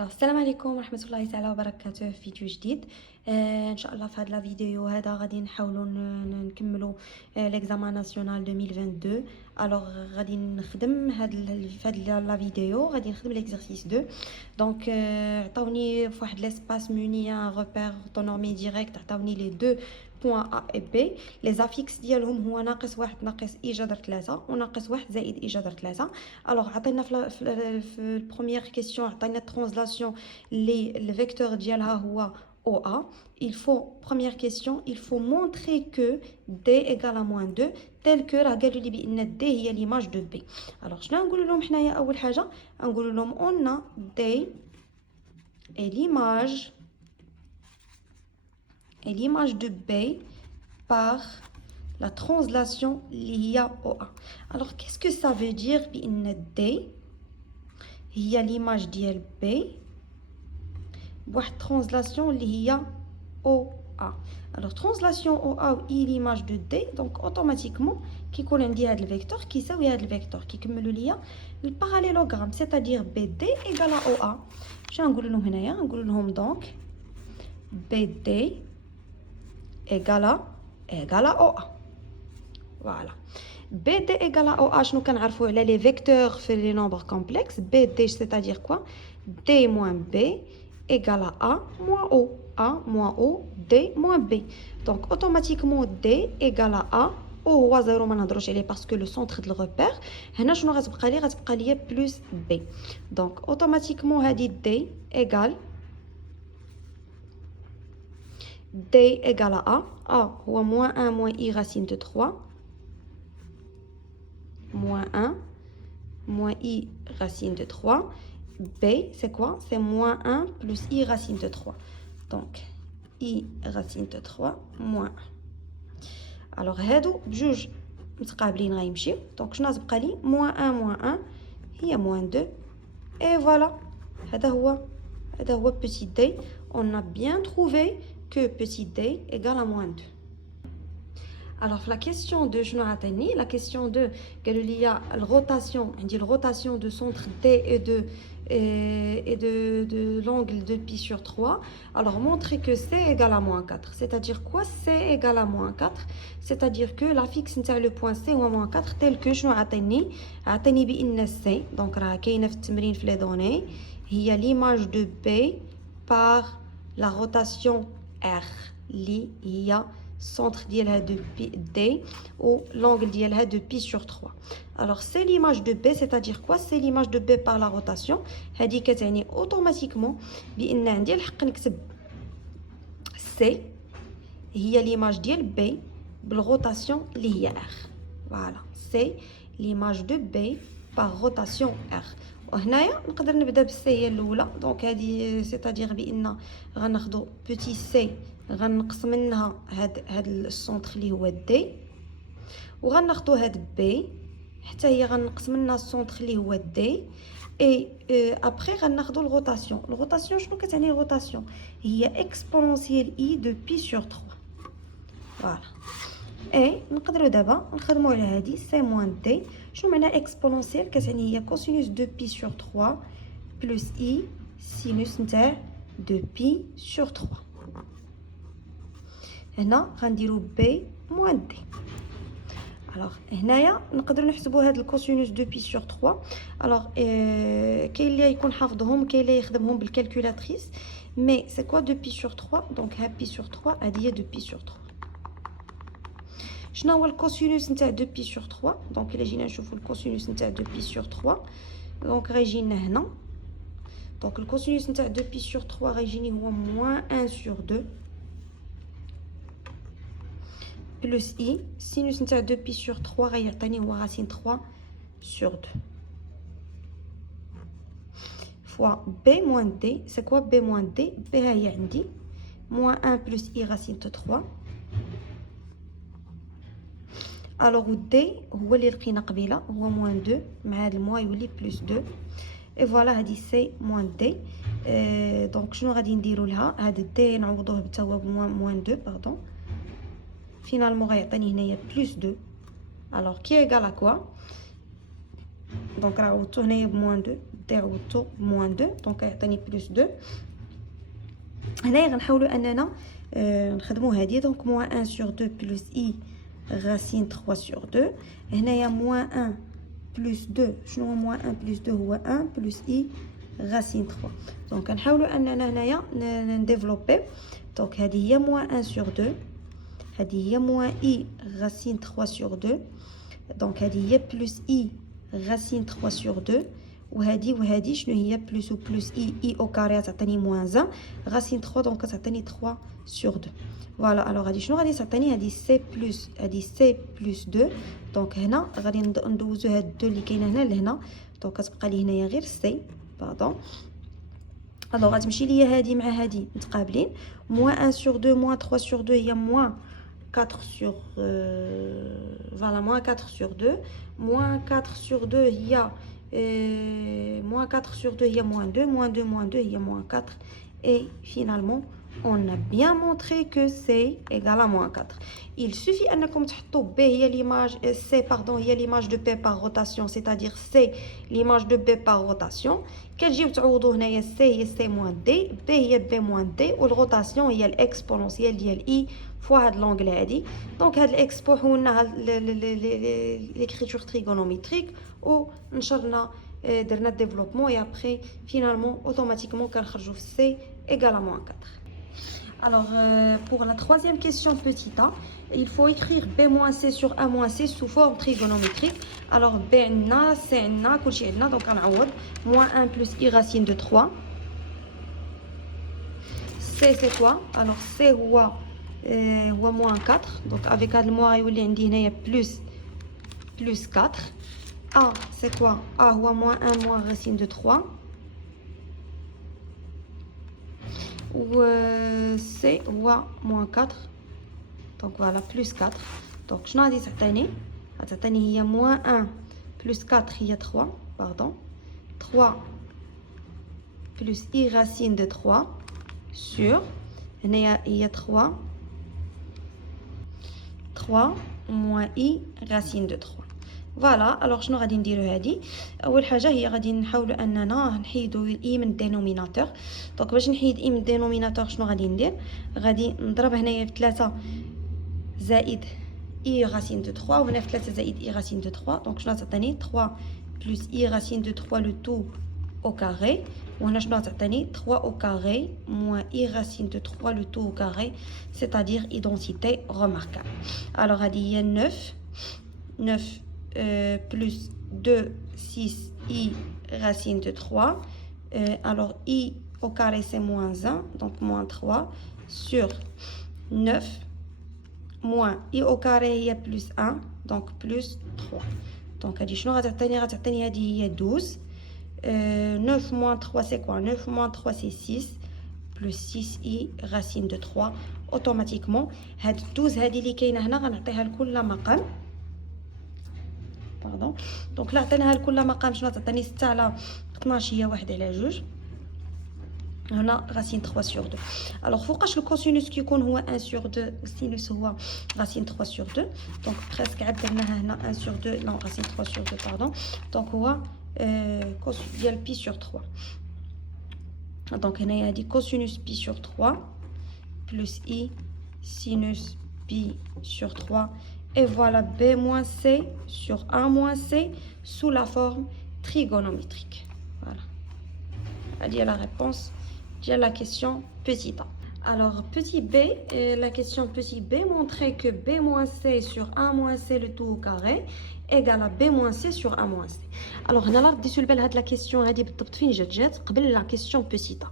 السلام عليكم ورحمة الله تعالى وبركاته في فيديو جديد. ان شاء الله في هذا الفيديو هذا غادي نحاولوا نكملوا ليكزامان ناسيونال 2022. الوغ غادي نخدم في هذا لا فيديو غادي نخدم ليكزارسيس 2. دونك عطاوني في واحد ليسباس موني ان ريبير اوتونومي ديريكت، عطاوني لي دو بوين A et B. لي زافيكس ديالهم هو ناقص واحد ناقص اي جذر 3 وناقص واحد زائد اي جذر 3. الوغ عطينا في البروميير كيسيون عطينا ترانزلاسيون اللي الفيكتور ديالها هو OA. Il faut, première question, il faut montrer que D égale à moins 2 tel que راه قالوا لي بان D هي l'image de B. alors شنو نقول لهم حنايا؟ اول حاجه نقول لهم on a D est l'image de B par la translation اللي هي OA. alors qu'est-ce que ça veut dire بان D هي l'image ديال B بواحد ترانزلاسيون اللي هي OA. alors translation OA و I l'image de D donc automatiquement كيكون عندي هذا الفيكتور كيساوي هذا الفيكتور كيكملوا ليا الباراليلوغرام c'est-à-dire BD égale à OA. شنو نقول لهم هنايا؟ نقول لهم دونك BD égale à OA. voilà BD égale à OA. شنو كنعرفوا على لي فيكتور في لي نومبر كومبلكس؟ BD c'est-à-dire quoi؟ D moins B égale à A moins O. A moins O, D moins B. Donc automatiquement D égale à A. O هو 0 ما نهضروش عليه باسكو لو سونتر ديال الروبير. هنا شنو غتبقى لي؟ غتبقى لي بلس B. دونك اوتوماتيكمون هادي D égale à A. A هو moins 1 moins I racine de 3 moins 1 moins I racine de 3. B, c'est quoi? C'est moins 1 plus I racine de 3. Donc, I racine de 3 moins 1. Alors, هادو بجوج متقابلين غيمشيو. Donc, شنو غتبقى لي؟ moins 1 moins 1 هي moins 2. Et voilà. هذا هو petit d. On a bien trouvé que petit d égale à moins 2. Alors, la question 2, je n'ai la question 2, il y a la rotation, rotation de centre D et de l'angle de pi sur 3. Alors, montrer que C égale à moins 4. C'est-à-dire quoi? C égale à moins 4. C'est-à-dire que la fixe le point C ou à moins 4 tel que je n'ai بإن C. Donc, كاينه في التمرين في les données. Il y a l'image de B par la rotation R. Il y a centre ديالها de D ou l'angle ديالها de pi sur 3. alors c'est l'image de B, c'est-à-dire quoi? c'est l'image de B par la rotation. هذه كتعني automatiquement بان عندي الحق نكتب C هي l'image ديال B بالروتاسيون اللي هي R. voilà c'est l'image de B par rotation R. وهنايا نقدر نبدا بالسي هي الاولى. دونك هذه c'est-à-dire بان غناخذوا petit C غنقص منها هاد السونتر اللي هو دي وغناخذوا هاد بي حتى هي غنقص منها السونتر اللي هو دي. اي ابري غناخذوا الروتاسيون شنو كتعني الروتاسيون؟ هي اكسبونونسيال اي دو بي سور 3. فوالا اي نقدروا دابا نخدموا على هذه سي موان دي. شنو معنى اكسبونونسيال؟ كتعني هي كوسينوس دو بي سور 3 بلس اي سينوس نتاع دو بي سور 3. هنا غنديرو بي موان دي. الوغ هنايا نقدروا نحسبوا هاد الكوسينوس دو بي سور 3. الوغ كاين اللي يكون حافظهم كاين اللي يخدمهم بالكالكولاتريس. مي سي كوا دو بي سور 3؟ دونك ها بي سور 3 هادي هي دو بي سور 3. شنو هو الكوسينوس نتاع دو بي سور 3؟ دونك الا جينا نشوفوا الكوسينوس نتاع دو بي سور 3 دونك غيجينا هنا. دونك الكوسينوس نتاع دو بي سور 3 غيجيني هو موان 1 سور 2 plus I, sinus نتاع 2 pi sur 3 غيعطيني هو racine 3 sur 2 fois B moins D. c'est quoi B moins D? B هي عندي moins 1 plus I racine de 3. alors D هو اللي لقينا قبيله هو moins 2 مع هذا الموا يولي plus 2. et voilà هذه C moins D. دونك شنو غادي نديروا لها؟ هذا D نعوضوه حتى هو moins 2 باردون. finalement غيعطيني هنايا plus 2. alors qui est égal à quoi? دونك راه عوضتو هنايا بموان 2 دي عوضتو بموان 2 دونك يعطيني بلس 2 هنايا غنحاولوا اننا نخدموا هذه دونك موان 1 sur 2 بلس اي racine 3 sur 2 هنايا موان 1 بلس 2 شنو هو موان 1 بلس 2 هو 1 بلس اي racine 3 دونك غنحاولوا اننا هنايا نديفلوبي دونك هذه هي موان 1 sur 2 هذه هي موان اي racine 3 sur 2 دونك هذه هي بلس اي racine 3 sur 2 وهذه شنو هي بلس و بلس اي او كاري تعطيني موان 1 racine 3 دونك تعطيني 3 sur 2 فوالا. الوغ هذه شنو غادي تعطيني هذه سي بلس 2 دونك هنا غادي ندوزو هاد 2 اللي كاينه هنا لهنا دونك كتبقى لي هنايا غير سي باردون. الوغ غتمشي ليا هذه مع هذه متقابلين موان 1 sur 2 موان 3 sur 2 هي موان 4 sur voilà moins 4 sur 2 moins 4 sur 2 il y a moins 4 sur 2 il y a moins 2 moins 2 moins 2 il y a moins 4 et finalement on a bien montré que c égale à moins 4. Il suffit انكم تحطوا b هي l'image c pardon هي l'image de p par rotation c'est-à-dire c l'image de b par rotation كتجيو تعوضوا هنايا c هي c moins d b هي b moins d والروتاسيون هي الاكسبونونسيال ديال e فوا هاد لونغل هادي دونك هاد الاكسبو حولناها ليكريتور تريغونوميتريك ونشرنا درنا ديفلوبمون اي ابري فينالمون اوتوماتيكمون كنخرجوا في c égale à moins 4. Alors, pour la troisième question petit a, il faut écrire b moins c sur a moins c sous forme trigonométrique. Alors, b na, c na, كلشي عندنا donc غنعوض moins 1 plus i racine de 3. c c'est quoi? Alors, c هو moins 4 donc avec هاد الموا غيولي عندي هنايا plus 4. a c'est quoi? a هو moins 1 moins racine de 3. ou c هو moins 4 donc voilà plus 4 donc شنو غادي تعطيني هي moins 1 plus 4 هي 3 pardon 3 plus i racine de 3 sur هنايا هي 3 moins i racine de 3 فوالا. الوغ شنو غادي نديرو هادي اول حاجه هي غادي نحاولوا اننا نحيدوا اي من الدينوميناتور دونك باش نحيد اي من الدينوميناتور شنو غادي ندير غادي نضرب هنايا في 3 زائد اي راسين دو 3 وهنا في 3 زائد اي راسين دو 3 دونك شنو تعطيني 3 بلس اي راسين دو 3 لو تو au carré وهنا شنو تعطيني 3 au carré moins i racine de 3 le tout au carré c'est-à-dire identité remarquable. alors هذه هي 9 plus 2 6 i racine de 3 alors i au carré c'est moins 1 donc moins 3 sur 9 moins i au carré il y a plus 1 donc plus 3 donc هذه شنو غتعطيني هذه هي 12 9 moins 3 c'est quoi 9 moins 3 c'est 6 plus 6i racine de 3 automatiquement هاد 12 هذه اللي كاينه هنا غنعطيها لكل مقام باردون دونك لا عطيناها لكل مقام شنو تعطيني 6 على 12 هي 1 على 2 هنا racine 3 sur 2 alors فوقاش الكوسينوس كيكون هو 1 sur 2 والسينوس هو racine 3 sur 2 دونك بريسك عدلناها هنا 1 sur 2 non racine 3 sur 2 pardon دونك هو cos ديال pi sur 3 دونك هنايا هادي cosinus pi sur 3 plus i sinus pi sur 3 et voilà b moins c sur 1 moins c sous la forme trigonométrique. Voilà. هادي la réponse de la question petit a. Alors petit b, la question petit b montrait que b moins c sur 1 moins c le tout au carré égale à b moins c sur 1 moins c. Alors هنا لا رديتو البال هاد لا كيسيون هادي بالضبط فين جات قبل لا كيسيون بوسيتا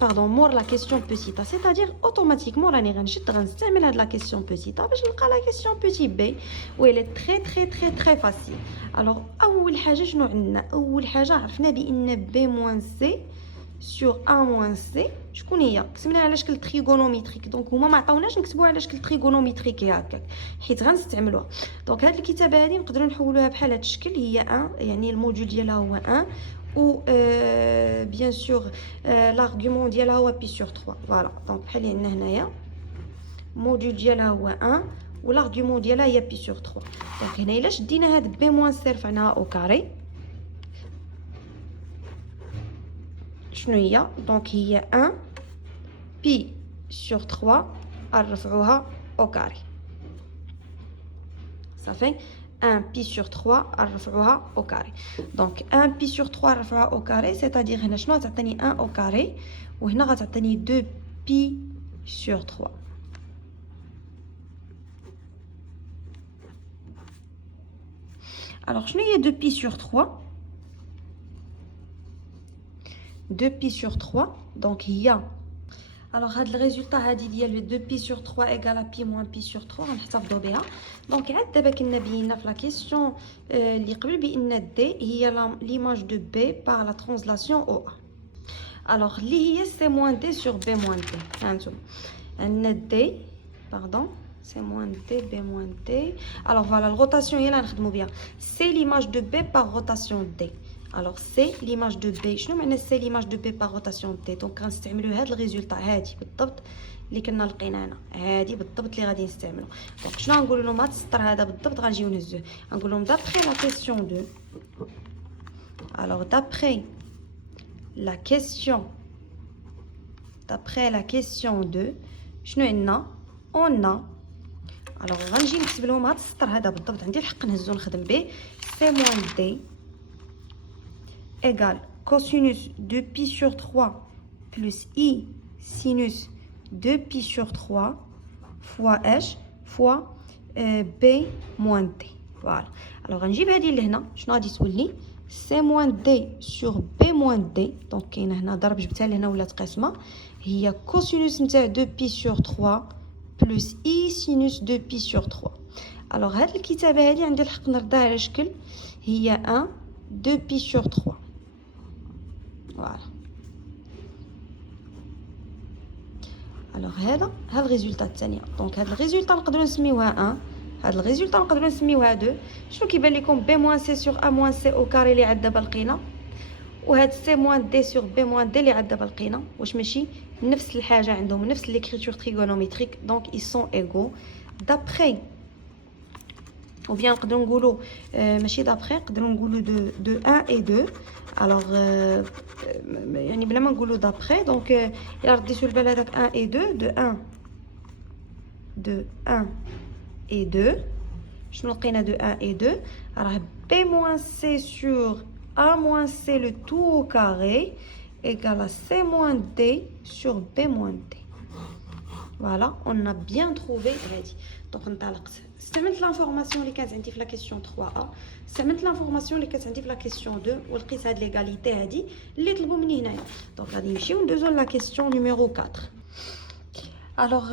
باردون مور لا كيسيون بوسيتا سيتادير اوتوماتيكمون راني غنستعمل هاد لا كيسيون بوسيتا باش نلقى لا كيسيون بوتي بي ويلي تري تري تري تري فاسيل. الوغ اول حاجه شنو عندنا اول حاجه عرفنا بان بي موان سي sur 1 moins c شكون هي قسمناها على شكل تريغونوميتريك دونك هما ما عطاوناش نكتبوها على شكل تريغونوميتريك هكاك حيت غنستعملوها دونك هاد الكتابه هذه نقدروا نحولوها بحال هاد الشكل هي 1 يعني الموديول ديالها هو 1 و بيان سور لارغومون ديالها هو بي sur 3 فوالا دونك بحال اللي عندنا هنايا الموديول ديالها هو 1 و لارغومون ديالها هي بي sur 3 دونك هنا الا شدينا هاد بي موان سي رفعناها او كاري شنو هي؟ دونك هي 1 بي sur 3 نرفعوها au carré. Ça fait 1 pi sur 3 نرفعوها au carré. Donc 1 pi sur 3 نرفعوها au carré, c'est-à-dire هنا شنو غتعطيني 1 au carré وهنا غتعطيني 2 pi sur 3. Alors شنو هي 2 pi sur 3؟ 2 pi sur 3 donc هي alors هاد الريزولطا هادي ديال 2 بي sur 3 ايكال بي موان بي sur 3 غنحتفظوا بها. دونك عاد دابا كنا بينا في لا كيسيون اللي قبل بان دي هي ليماج دو بي بار لا ترانسلاسيون او ا. alors اللي هي سي موان دي sur بي موان دي. هانتوما عندنا دي باردون سي موان دي بي موان دي. alors فوالا الروتاسيون هي اللي غنخدموا بها. سي ليماج دو بي بار روتاسيون دي. alors c'est l'image de B. شنو معنى c'est l'image de B par rotation D؟ donc غنستعملوا هذا الريزولطا هادي بالضبط اللي كنا لقينا هنا، هادي بالضبط اللي غادي نستعملوا. دونك شنو غنقولوا لهم؟ هاد السطر هذا بالضبط غنجيو نهزوه، غنقول لهم d'après la question 2. alors d'après la question 2 شنو عندنا؟ on a alors غنجي نكتب لهم هاد السطر هذا بالضبط، عندي الحق نهزو نخدم به. c'est moins D égale cosinus 2 pi sur 3 plus i sinus 2 pi sur 3 fois h fois b moins d. Voilà. Alors غنجيب هذه لهنا شنو غادي تولي؟ c moins d sur b moins d. donc كاينه هنا ضرب جبتها لهنا ولات قسمه، هي cosinus نتاع 2 pi sur 3 plus i sinus 2 pi sur 3. alors هاد الكتابه هذه عندي الحق نردها على شكل هي 1 2 pi sur 3. فوالا. alors هذا الريزولطا الثانيه. دونك هاد الريزولطا نقدروا نسميوها 1، هاد الريزولطا نقدروا نسميوها 2. شنو كيبان لكم؟ بي موان سي سور ا موان سي او كاري اللي عاد دابا لقينا، وهاد سي موان دي سور بي موان دي اللي عاد دابا لقينا. واش ماشي نفس الحاجه عندهم نفس ليكريتور تريغونوميتريك؟ دونك ils sont égaux d'après ou bien نقدروا نقولوا ماشي d'après، نقدروا نقولوا de 1 et 2. alors يعني بلا ما نقولوا d'après. دونك الا رديتوا البال هذاك 1 et 2 de 1 et 2 شنو لقينا؟ de 1 et 2 راه b moins c sur a moins c le tout au carré égale à c moins d sur b moins d. voilà on a bien trouvé هادي. دونك انطلقت استعملت لانفورماسيون اللي كانت عندي في لا كيسيون 3 ا، استعملت لانفورماسيون اللي كانت عندي في لا كيسيون 2 ولقيت هاد ليغاليتي هادي اللي طلبوا مني هنايا. دونك غادي نمشيو ندوزو لا كيسيون نيميرو 4. alors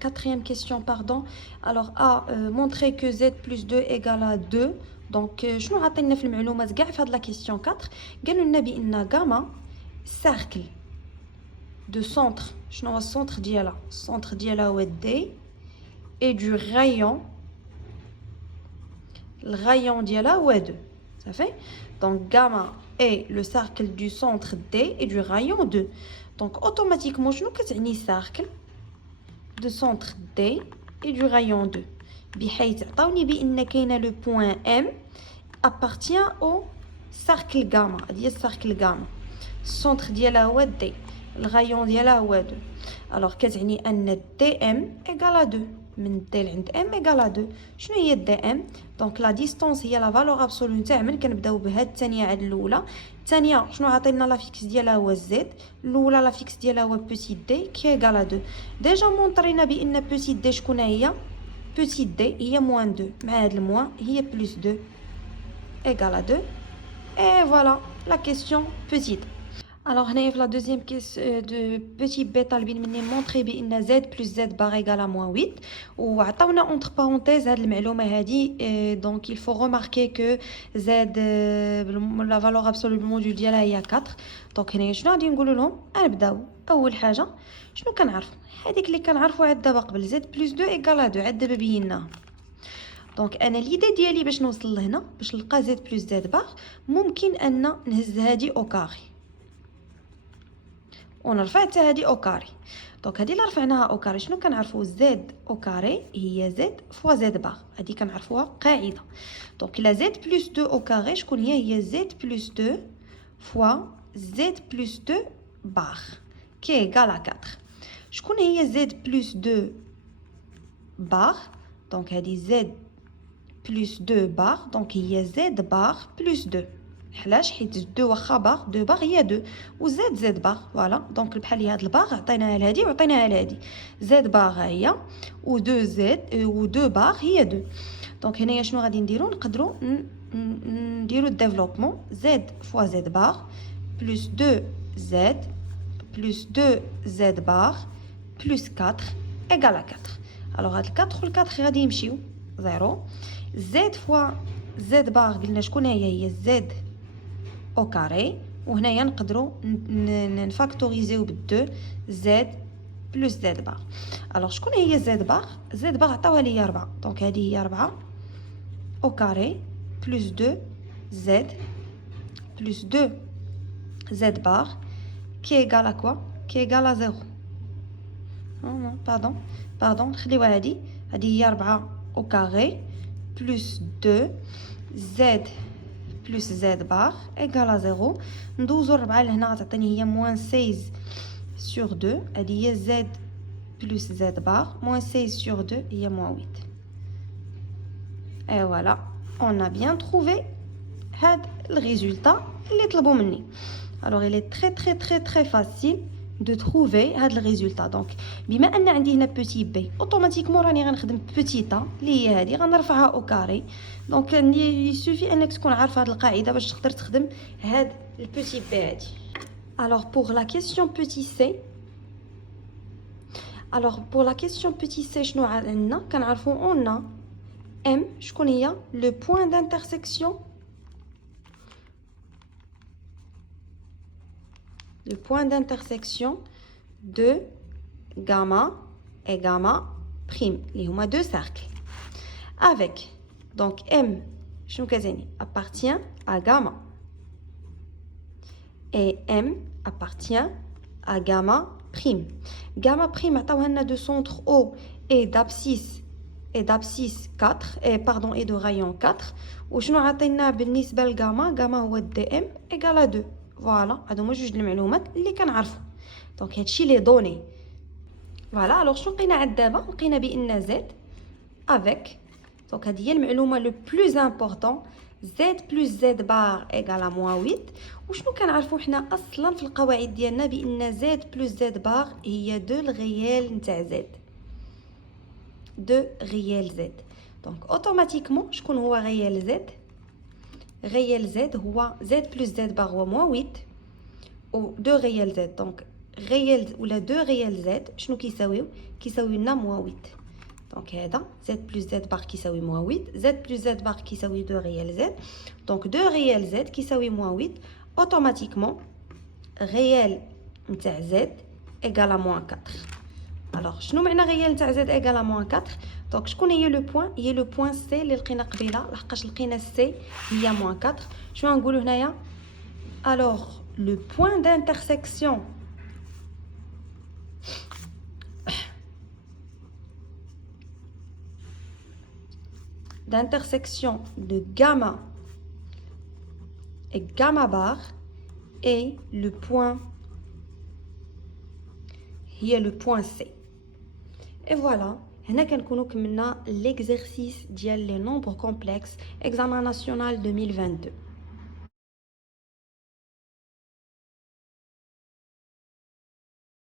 quatrième question pardon. alors a montrer que z plus 2 égale à 2. donc شنو عطينا في المعلومات كاع في هاد لا كيسيون 4؟ قالوا لنا بان غاما سيركل دو سونتر. شنو هو السونتر ديالها؟ السونتر ديالها هو دي et du rayon le rayon ديالها هو 2. ça fait donc gamma est le cercle du centre D et du rayon 2. donc automatiquement شنو كتعني cercle de centre D et du rayon 2 بحيث عطاوني بان كاينه لو بوين M appartient au cercle gamma. هذه الcercle gamma السونتر ديالها هو D الغايون ديالها هو 2. alors كتعني ان dm égale à 2 من d لعند m égale à 2. شنو هي dm؟ دونك لا ديستونس هي لا فالور ابسولو نتاع من كنبداو بهاد الثانيه عاد الاولى. الثانيه شنو عطينا؟ لا فيكس ديالها هو z، الاولى لا فيكس ديالها هو بوتي دي كي ايغال 2. ديجا مونطرينا بان بوتي دي شكون هي؟ بوتي دي هي موان 2 مع هاد الموان هي بلس 2 ايغال 2. et voilà la question petite. alors هنايا في لا دوزيام كيس دو بوتي بي طالبين مني نمونطري بان زد بلس زد باغ ايغال ا موان 8 وعطاونا اونتر بارونتيز هاد المعلومه هادي. دونك il faut remarquer que زد لا فالور ابسولو الموديول ديالها هي 4. دونك هنايا شنو غادي نقولوا لهم؟ نبداو اول حاجه شنو كنعرفوا؟ هذيك اللي كنعرفوا عاد دابا قبل زد بلس 2 ايغال 2 عاد دابا بيناها. دونك انا ليدي ديالي باش نوصل لهنا باش نلقى زد بلس زد باغ ممكن ان نهز هادي او كاري ونرفع حتى هادي او كاري. دونك هادي اللي رفعناها او كاري شنو كنعرفوا؟ زد او كاري هي زد فوا زد باغ، هادي كنعرفوها قاعده. دونك الا زد بلس 2 او كاري شكون هي؟ هي زد بلس 2 فوا z plus 2 bar qui est égal à 4. شكون هي z plus 2 bar donc هذه z plus 2 bar donc هي z bar plus 2 علاش حيت 2 واخا بار 2 بار هي 2 وزاد زد بار فوالا دونك بحال هاد البار عطيناها لهادي وعطيناها لهادي زد بار هي و 2 زد و 2 بار هي 2 دونك هنايا شنو غادي نديرو نقدروا نديرو الديفلوبمون زد فوا زد بار بلس 2 زد بلس 2 زد بار بلس 4 ايغال 4 الوغ هاد 4 و 4 غادي يمشيو 0 زد فوا زد بار قلنا شكون هي زد او كاري وهنايا نقدروا نفاكتوريزيو بال2 زد بلس زد بار الوغ شكون هي زد بار زد بار عطاوها ليا 4 دونك هذه هي 4 au carré plus 2 z plus 2 z bar qui est égal à quoi qui est égal à 0 non pardon نخليوها هذه هي 4 au carré plus 2 z plus z bar égal à 0 ندوزو 4 لهنا غتعطيني هي moins 16 sur 2 هذه هي z plus z bar moins 16 sur 2 هي moins 8 et voilà on a bien trouvé le résultat اللي طلبوا مني alors il est très facile de trouver le résultat donc بما ان عندي هنا petit b automatiquement راني غنخدم petit a اللي هي هذه غنرفعها au carré donc il suffit انك تكون عارف هذه القاعده باش تقدر تخدم هذا petit b هذه alors pour la question petit c alors pour la question petit c شنو عندنا كنعرفوا on a M, شكون هي le point d'intersection de gamma et gamma prime اللي هما deux cercles avec donc M شنو كتعني appartient à gamma et M appartient à gamma prime gamma prime عطاوها لنا de centre O et d'abscisse et de rayon 4 وشنو عطينا بالنسبه للغاما غاما هو دي ام ايغال 2 فوالا هادو هما جوج المعلومات اللي كنعرفو دونك هادشي لي دوني فوالا الوغ شنو لقينا عند دابا لقينا بان زد افيك دونك هذه هي المعلومه لو بلوز امبورطون زد بلس زد بار ايغال موان 8 وشنو كنعرفو حنا اصلا في القواعد ديالنا بان زد بلس زد بار هي دو الغيال نتاع زد de réel z donc automatiquement شكون هو réel z réel z هو z plus z bar هو moins 8 و 2 réel z donc réel ولا 2 réel z شنو كيساويو لنا moins 8 donc هذا z plus z bar كيساوي moins 8 z plus z bar كيساوي 2 réel z donc 2 réel z كيساوي moins 8 automatiquement réel نتاع z égale à moins 4 alors شنو معنى غيال نتاع z égale à moins 4 دونك شكون هي لو بوين هي لو بوين سي اللي لقينا قبيله لحقاش لقينا سي هي moins 4 شنو غنقولوا هنايا alors le point d'intersection de gamma et gamma bar est le point هي le point C et voilà هنا كنكونوا كملنا l'exercice ديال les nombres complexes examen national 2022